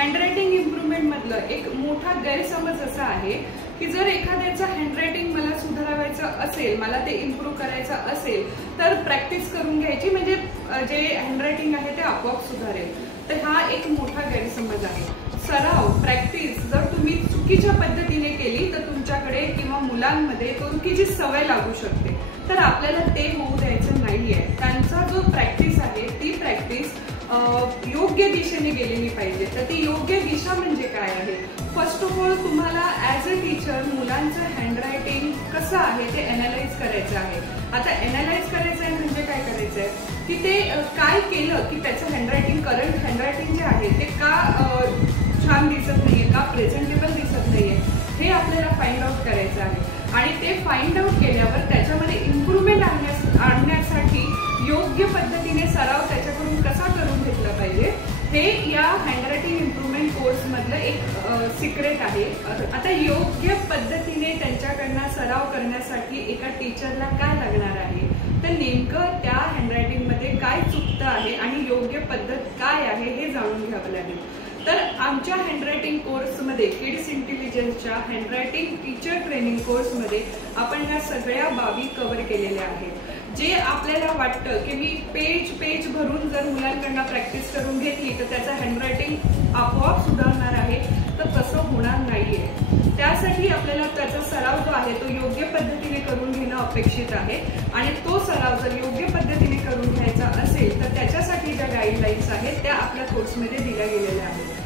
Handwriting improvement मधलं एक मोठा गैरसमज असा आहे की जर एखाद्याचं हँडरायटिंग मला सुधारायचं असेल, मला ते इम्प्रूव्ह करायचं असेल तर प्रॅक्टिस करून घ्यायची, म्हणजे जे हँडरायटिंग आहे ते आपोआप सुधारेल. तर हा एक मोठा गैरसमज आहे. सराव, प्रॅक्टिस जर तुम्ही चुकीच्या पद्धतीने केली तर तुमच्याकडे किंवा मुलांमध्ये चुकीची सवय लागू शकते. तर आपल्याला ते होऊ द्यायचं नाहीये. त्यांचा जो प्रॅक्टिस आहे ती प्रॅक्टिस योग्य दिशेने गेलेली पाहिजे. तर ती योग्य दिशा म्हणजे काय आहे? फर्स्ट ऑफ ऑल तुम्हाला ॲज अ टीचर मुलांचं हँडरायटिंग कसं आहे ते अनालाइज करायचं आहे. आता अनालाइज करायचं आहे म्हणजे काय करायचं आहे की ते काय केलं की त्याचं हँडरायटिंग, करंट हँडरायटिंग जे आहे ते का छान दिसत नाहीये, का प्रेझेंटेबल दिसत नाहीये, हे आपल्याला फाइंड आउट करायचं आहे. आणि ते फाइंड आउट केल्यावर त्याच्यामध्ये इम्प्रूव्हमेंट आणण्यासाठी योग्य पद्धतीने सराव त्याच्याकडून कसा करून घेतला पाहिजे हे या हँडरायटिंग इम्प्रूव्हमेंट कोर्स मधलं एक सिक्रेट आहे. आता योग्य पद्धतीने त्यांच्याकडनं सराव करण्यासाठी एका टीचरला काय लागणार आहे, तर नेमकं त्या हँडरायटिंग मध्ये काय चुकतं आहे आणि योग्य पद्धत काय आहे हे जाणून घ्यावं लागेल. तर आमच्या हँडरायटिंग कोर्समध्ये किड्स इंटेलिजन्सच्या हँडरायटिंग टीचर ट्रेनिंग कोर्समध्ये आपण या सगळ्या बाबी कव्हर केलेल्या आहेत. जे आपल्याला वाटतं की मी पेज भरून जर मुलांकडनं प्रॅक्टिस करून घेतली तर त्याचं हँडरायटिंग आपोआप सुधारणार आहे, तर तसं होणार नाहीये. त्यासाठी आपल्याला त्याचा सराव जो आहे तो योग्य पद्धतीने करून घेणं अपेक्षित आहे. आणि तो सराव जर योग्य पद्धतीने करून घ्यायचा असेल तर त्याच्यासाठी ज्या गाईडलाईन्स आहेत त्या आपल्या कोर्समध्ये दिल्या गेलेल्या आहेत.